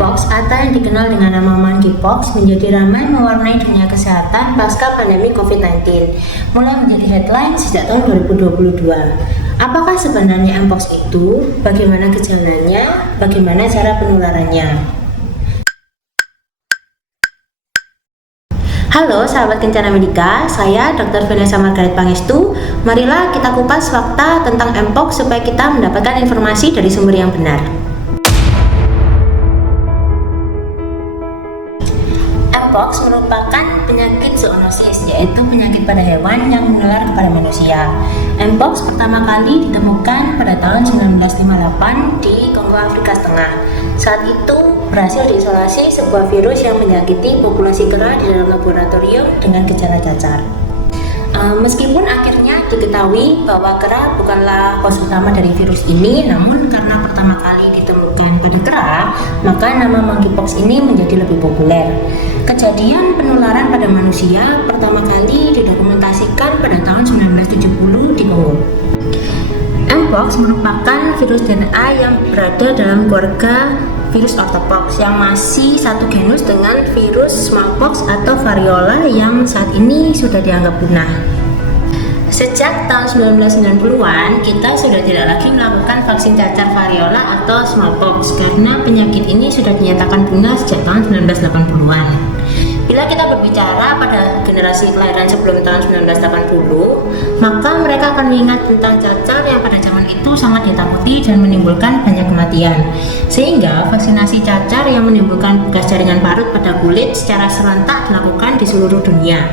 Mpox atau yang dikenal dengan nama Monkeypox menjadi ramai mewarnai dunia kesehatan pasca pandemi COVID-19, mulai menjadi headline sejak tahun 2022. Apakah sebenarnya Mpox itu? Bagaimana gejalanya? Bagaimana cara penularannya? Halo sahabat Kencana Medika, saya Dr. Vanessa Margaret Pangestu. Marilah kita kupas fakta tentang Mpox supaya kita mendapatkan informasi dari sumber yang benar. Mpox merupakan penyakit zoonosis, yaitu penyakit pada hewan yang menular kepada manusia. Mpox pertama kali ditemukan pada tahun 1958 di Kongo, Afrika Tengah. Saat itu berhasil diisolasi sebuah virus yang menyakiti populasi kera di dalam laboratorium dengan gejala cacar. Meskipun akhirnya diketahui bahwa kera bukanlah host utama dari virus ini, namun karena pertama kali ditemukan pada kera, maka nama Monkeypox ini menjadi lebih populer. Kejadian penularan pada manusia pertama kali didokumentasikan pada tahun 1970 di Kongo. Mpox merupakan virus DNA yang berada dalam keluarga virus orthopox yang masih satu genus dengan virus smallpox atau variola yang saat ini sudah dianggap punah. Sejak tahun 1990-an, kita sudah tidak lagi melakukan vaksin cacar variola atau smallpox karena penyakit ini sudah dinyatakan punah sejak tahun 1980-an. Bila kita berbicara pada generasi kelahiran sebelum tahun 1980, maka mereka akan mengingat tentang cacar yang pada zaman itu sangat ditakuti dan menimbulkan banyak kematian. Sehingga vaksinasi cacar yang menimbulkan bekas jaringan parut pada kulit secara serentak dilakukan di seluruh dunia.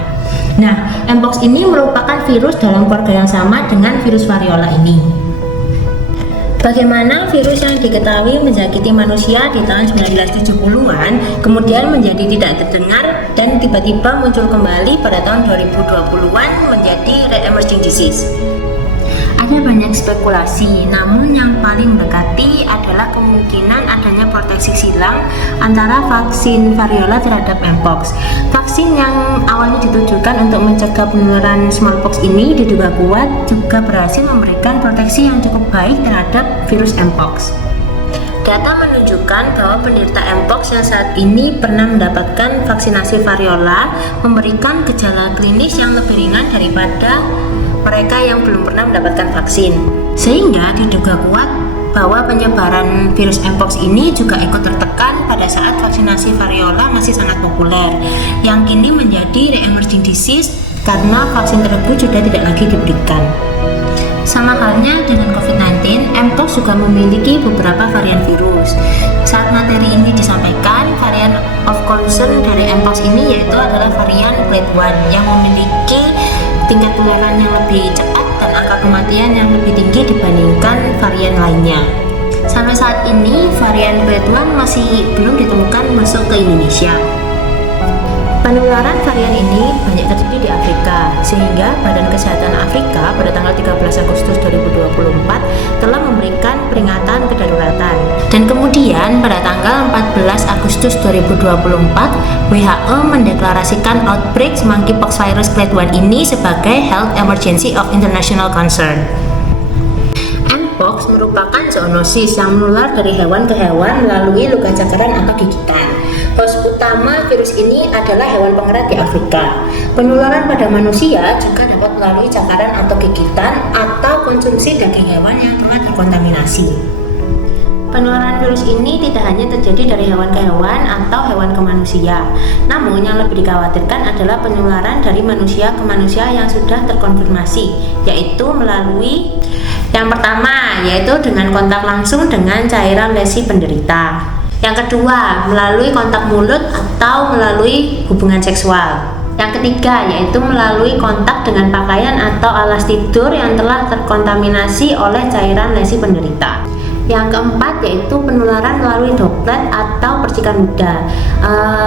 Nah, Mpox ini merupakan virus dalam keluarga yang sama dengan virus variola ini. Bagaimana virus yang diketahui menjangkiti manusia di tahun 1970-an kemudian menjadi tidak terdengar dan tiba-tiba muncul kembali pada tahun 2020-an menjadi rare emerging disease? Ada banyak spekulasi, namun yang paling mendekati adalah kemungkinan adanya proteksi silang antara vaksin variola terhadap Mpox. Vaksin yang awalnya ditujukan untuk mencegah penularan smallpox ini diduga kuat juga berhasil memberikan proteksi yang cukup baik terhadap virus Mpox. Data menunjukkan bahwa penderita Mpox yang saat ini pernah mendapatkan vaksinasi variola memberikan gejala klinis yang lebih ringan daripada mereka yang belum pernah mendapatkan vaksin, sehingga diduga kuat bahwa penyebaran virus Mpox ini juga ikut tertekan pada saat vaksinasi variola masih sangat populer, yang kini menjadi re-emerging disease karena vaksin tersebut sudah tidak lagi diberikan. Sama halnya dengan COVID-19, Mpox juga memiliki beberapa varian virus. Saat materi ini disampaikan, varian of concern dari Mpox ini yaitu adalah varian Clade 1 yang memiliki tingkat penularan yang lebih cepat dan angka kematian yang lebih tinggi dibandingkan varian lainnya. Sampai saat ini, varian Clade 1 masih belum ditemukan masuk ke Indonesia. Penularan varian ini banyak terjadi di Afrika, sehingga Badan Kesehatan Afrika pada tanggal 13 Agustus 2024 telah memberikan peringatan kedaruratan. Dan kemudian pada tanggal 14 Agustus 2024, WHO mendeklarasikan outbreak Monkeypox virus Clade 1 ini sebagai Health Emergency of International Concern. Mpox merupakan zoonosis yang menular dari hewan ke hewan melalui luka cakaran atau gigitan. Host utama virus ini adalah hewan pengerat di Afrika. Penularan pada manusia juga dapat melalui cakaran atau gigitan atau konsumsi daging hewan yang telah terkontaminasi. Penularan virus ini tidak hanya terjadi dari hewan ke hewan atau hewan ke manusia, namun yang lebih dikhawatirkan adalah penularan dari manusia ke manusia yang sudah terkonfirmasi, yaitu melalui yang pertama, yaitu dengan kontak langsung dengan cairan lesi penderita. Yang kedua, melalui kontak mulut atau melalui hubungan seksual. Yang ketiga, yaitu melalui kontak dengan pakaian atau alas tidur yang telah terkontaminasi oleh cairan lesi penderita. Yang keempat yaitu penularan melalui droplet atau percikan udara.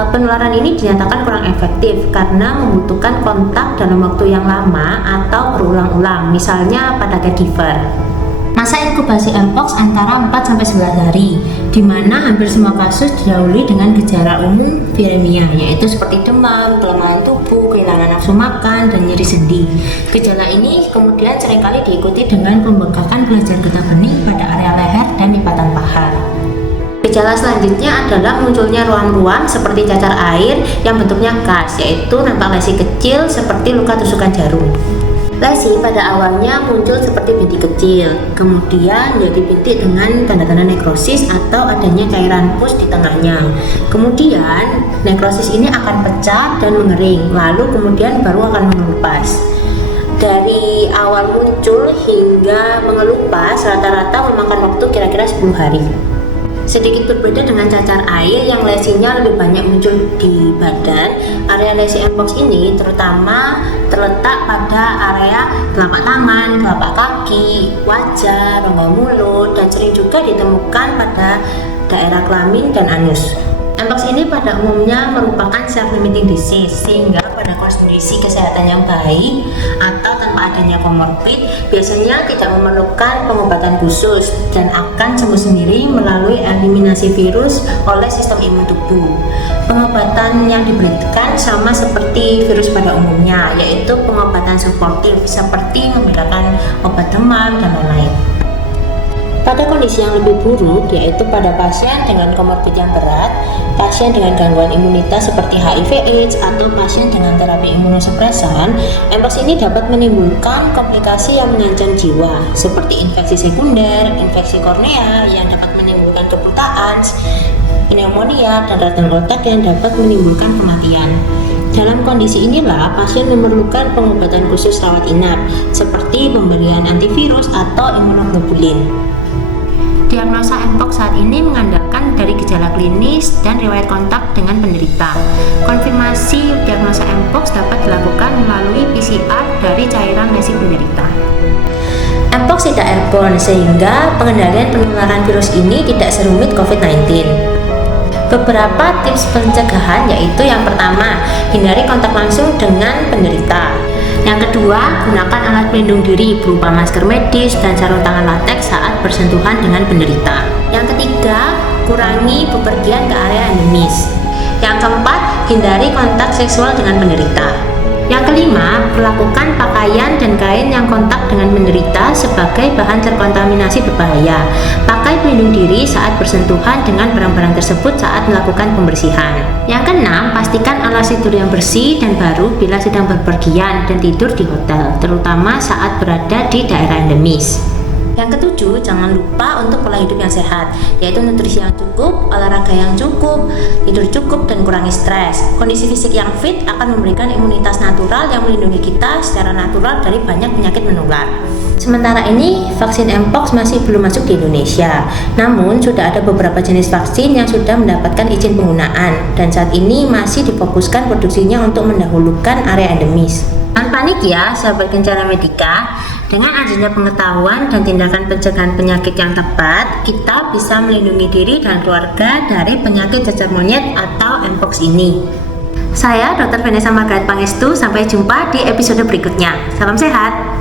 Penularan ini dinyatakan kurang efektif karena membutuhkan kontak dalam waktu yang lama atau berulang-ulang, misalnya pada caregiver. Masa inkubasi Mpox antara 4-11 hari, di mana hampir semua kasus didahului dengan gejala umum viremia, yaitu seperti demam, kelemahan tubuh, kehilangan nafsu makan, dan nyeri sendi. Gejala ini kemudian seringkali diikuti dengan pembengkakan kelenjar getah bening pada area leher dan lipatan paha. Gejala selanjutnya adalah munculnya ruam-ruam seperti cacar air yang bentuknya khas, yaitu nampak lesi kecil seperti luka tusukan jarum. Lesi pada awalnya muncul seperti bintik kecil, kemudian menjadi bintik dengan tanda-tanda nekrosis atau adanya cairan pus di tengahnya. Kemudian nekrosis ini akan pecah dan mengering, lalu kemudian baru akan mengelupas. Dari awal muncul hingga mengelupas rata-rata memakan waktu kira-kira 10 hari. Sedikit berbeda dengan cacar air yang lesinya lebih banyak muncul di badan. Area lesi Mpox ini terutama terletak pada area telapak tangan, telapak kaki, wajah, rongga mulut, dan sering juga ditemukan pada daerah kelamin dan anus. Mpox ini pada umumnya merupakan self-limiting disease, sehingga pada kondisi kesehatan yang baik atau tanpa adanya komorbid biasanya tidak memerlukan pengobatan khusus dan akan sembuh sendiri melalui eliminasi virus oleh sistem imun tubuh. Pengobatan yang diberikan sama seperti virus pada umumnya, yaitu pengobatan suportif seperti memberikan obat demam dan lain-lain. Pada kondisi yang lebih buruk, yaitu pada pasien dengan komorbid yang berat, pasien dengan gangguan imunitas seperti HIV/AIDS atau pasien dengan terapi imunosupresan, Mpox ini dapat menimbulkan komplikasi yang mengancam jiwa, seperti infeksi sekunder, infeksi kornea yang dapat menimbulkan kebutaan, pneumonia, dan radang otak yang dapat menimbulkan kematian. Dalam kondisi inilah pasien memerlukan pengobatan khusus rawat inap, seperti pemberian antivirus atau imunoglobulin. Diagnosa Mpox saat ini mengandalkan dari gejala klinis dan riwayat kontak dengan penderita. Konfirmasi diagnosa Mpox dapat dilakukan melalui PCR dari cairan lesi penderita. Mpox tidak airborne sehingga pengendalian penularan virus ini tidak serumit COVID-19. Beberapa tips pencegahan yaitu yang pertama, hindari kontak langsung dengan penderita. Yang kedua, gunakan alat pelindung diri berupa masker medis dan sarung tangan latex saat bersentuhan dengan penderita. Yang ketiga, kurangi bepergian ke area endemis. Yang keempat, hindari kontak seksual dengan penderita. Yang kelima, perlakukan pakaian dan kain yang kontak dengan penderita sebagai bahan terkontaminasi berbahaya. Pakai pelindung diri saat bersentuhan dengan barang-barang tersebut saat melakukan pembersihan. Yang keenam, pastikan alas tidur yang bersih dan baru bila sedang berpergian dan tidur di hotel, terutama saat berada di daerah endemis. Yang ketujuh, jangan lupa untuk pola hidup yang sehat, yaitu nutrisi yang cukup, olahraga yang cukup, tidur cukup, dan kurangi stres. Kondisi fisik yang fit akan memberikan imunitas natural yang melindungi kita secara natural dari banyak penyakit menular. Sementara ini, vaksin Mpox masih belum masuk di Indonesia. Namun, sudah ada beberapa jenis vaksin yang sudah mendapatkan izin penggunaan, dan saat ini masih difokuskan produksinya untuk mendahulukan area endemis. Jangan panik ya, sahabat Kencana Medika. Dengan adanya pengetahuan dan tindakan pencegahan penyakit yang tepat, kita bisa melindungi diri dan keluarga dari penyakit cacar monyet atau Mpox ini. Saya Dr. Vanessa Margaret Pangestu, sampai jumpa di episode berikutnya. Salam sehat.